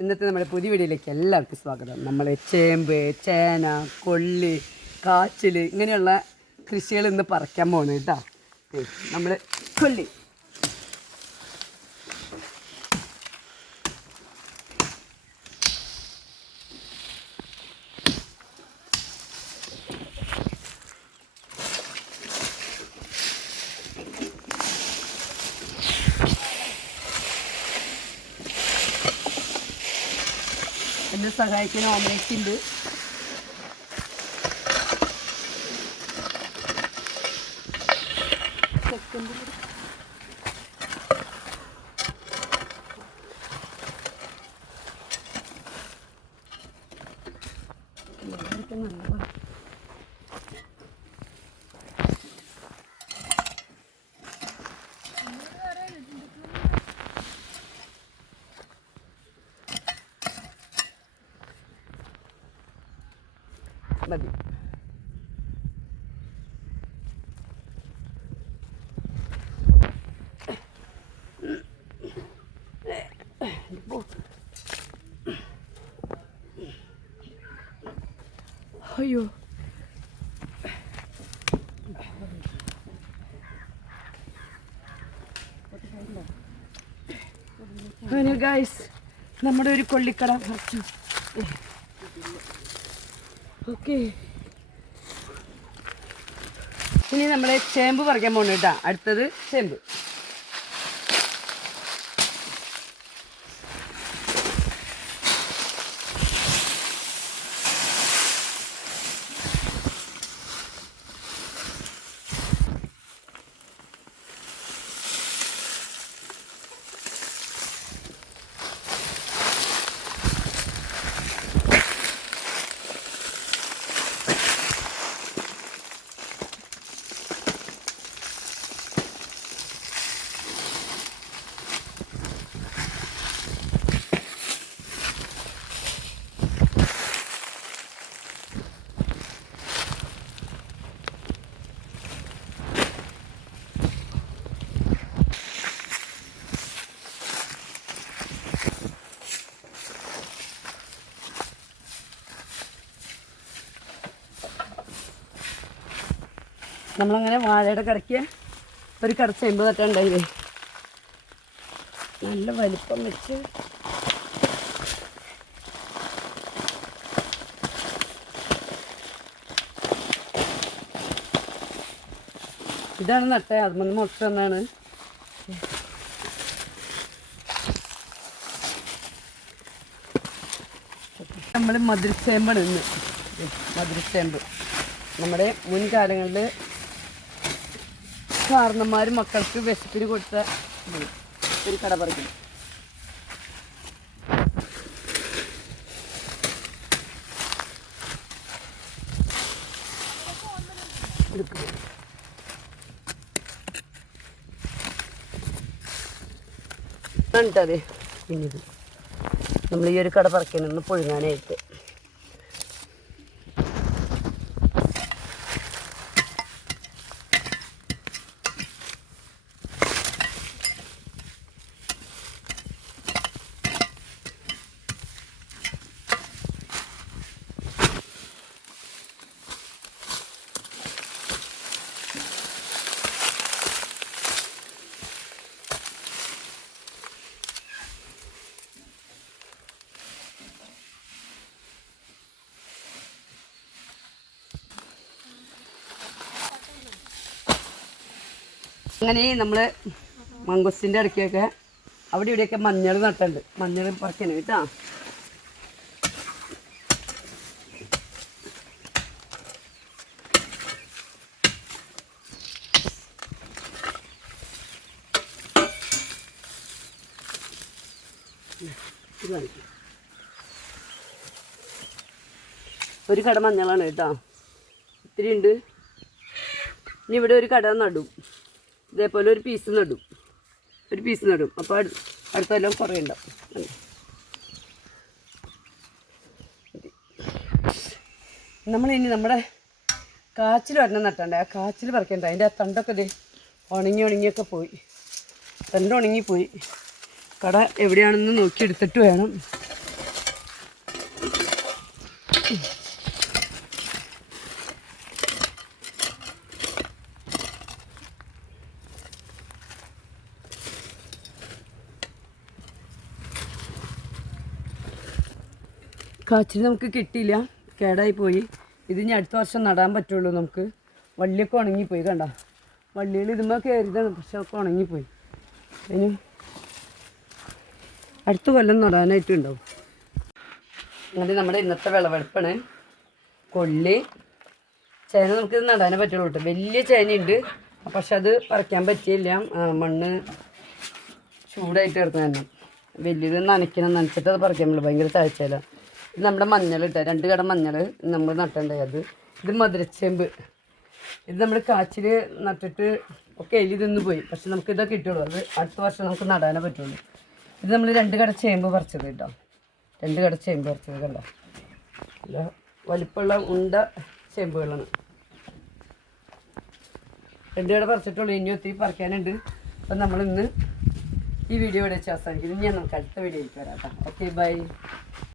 ഇന്നത്തെ നമ്മുടെ പുതിയ വീഡിയോയിലേക്ക് എല്ലാവർക്കും സ്വാഗതം. നമ്മൾ ചേമ്പ് ചേന കൊള്ളി കാച്ചിൽ ഇങ്ങനെയുള്ള കൃഷികൾ ഇന്ന് പറിക്കാൻ പോകുന്നത് കേട്ടോ. നമ്മൾ കൊള്ളി. സഹായിക്കുന്ന ഓംലേറ്റ് ഉണ്ട്. മതി. അയ്യോ. അങ്ങനെ ഗൈസ് നമ്മുടെ ഒരു കൊള്ളിക്കട. പറിച്ചു ഓക്കെ. ഇനി നമ്മൾ ചേമ്പ് പറിക്കാൻ പോകണം കേട്ടോ. അടുത്തത് ചേമ്പ്. നമ്മളങ്ങനെ വാഴയുടെ കടയ്ക്ക് ഒരു കട ചേമ്പ് തട്ടുണ്ടായില്ലേ നല്ല വലിപ്പം വെച്ച്. ഇതാണ് നട്ടേ അതുമൊന്ന് മുട്ട എന്നാണ്. നമ്മൾ മധുരച്ചേമ്പാണ് ഇന്ന്. മധുരച്ചേമ്പ് നമ്മുടെ മുൻകാലങ്ങളിൽ കാരണന്മാർ മക്കൾക്ക് വിശപ്പിന് കൊടുത്ത ഒരു കട പറിക്കുന്നു. കണ്ടതേ. പിന്നെ നമ്മൾ ഈ ഒരു കട പറിക്കണമെന്ന് പുഴുങ്ങാനായിട്ട്. അങ്ങനെ നമ്മൾ മങ്കുസിന്റെ ഇടയ്ക്കൊക്കെ അവിടെ ഇവിടെയൊക്കെ മഞ്ഞൾ നട്ടുണ്ട് മഞ്ഞൾ പറിക്കണം കേട്ടോ. ഒരു കട മഞ്ഞളാണ് കേട്ടോ. ഇത്തിരി ഉണ്ട്. ഇനി ഇവിടെ ഒരു കട നടും. ഇതേപോലെ ഒരു പീസ് നടും. ഒരു പീസ് നടും. അപ്പോൾ അടു അടുത്ത കൊല്ലം കുറേ ഉണ്ടാവും? നമ്മളിനി നമ്മുടെ കാച്ചിൽ ഒരെണ്ണം നട്ടണ്ടേ. ആ കാച്ചിൽ പറിക്കണ്ട. അതിന്റെ ആ തണ്ടൊക്കെ ഇത് ഉണങ്ങി ഉണങ്ങിയൊക്കെ പോയി. തണ്ട് ഉണങ്ങിപ്പോയി. കട എവിടെയാണെന്ന് നോക്കി എടുത്തിട്ട് വേണം. കാച്ചിൽ നമുക്ക് കിട്ടിയില്ല. കേടായി പോയി. ഇത് ഇനി അടുത്ത വർഷം നടാൻ പറ്റുള്ളൂ നമുക്ക്. വള്ളിയൊക്കെ ഉണങ്ങിപ്പോയി കണ്ട? വള്ളികൾ ഇതുമ്പോൾ കയറിയതാണ് പക്ഷെ ഒക്കെ ഉണങ്ങിപ്പോയി. അതിന് അടുത്ത കൊല്ലം നടാനായിട്ടുണ്ടാവും. അങ്ങനെ നമ്മുടെ ഇന്നത്തെ വിളവെടുപ്പാണ്. കൊള്ളി. ചേന നമുക്ക് നടാനേ പറ്റുള്ളൂ കേട്ടോ. വലിയ ചേനയുണ്ട്. പക്ഷെ അത് പറിക്കാൻ പറ്റിയില്ല. മണ്ണ് ചൂടായിട്ട് കിടക്കുന്ന തന്നെ വലിയത് നനയ്ക്കണം. നനച്ചിട്ട് അത് പറിക്കാൻ പറ്റില്ല. ഭയങ്കര താഴ്ചയില്ല ഇത് നമ്മുടെ മഞ്ഞൾ ഇട്ട രണ്ട് കട മഞ്ഞൾ നമ്മൾ നട്ടേണ്ടത് അത്. ഇത് മധുരച്ചേമ്പ്. ഇത് നമ്മൾ കാച്ചിൽ നട്ടിട്ട് ഒക്കെ എലി തിന്നു പോയി. പക്ഷെ നമുക്ക് ഇതൊക്കെ കിട്ടുള്ളൂ. അത് അടുത്ത വർഷം നമുക്ക് നടാനേ പറ്റുള്ളൂ. ഇത് നമ്മൾ രണ്ട് കട ചേമ്പ് പറിച്ചത് കേട്ടോ. രണ്ട് കട ചേമ്പ് പറിച്ചത് കണ്ടോ? അല്ല വലിപ്പമുള്ള ഉണ്ട ചേമ്പുകളാണ്. രണ്ട് കട പറിച്ചിട്ടുള്ളൂ. ഇനി ഒത്തിരി പറിക്കാനുണ്ട്. അപ്പം നമ്മളിന്ന് ഈ വീഡിയോ ഇവിടെ വെച്ച് അവസാനിക്കുന്നു. ഞാൻ നമുക്ക് അടുത്ത വീഡിയോയിലേക്ക് വരാം കേട്ടോ. Okay bye.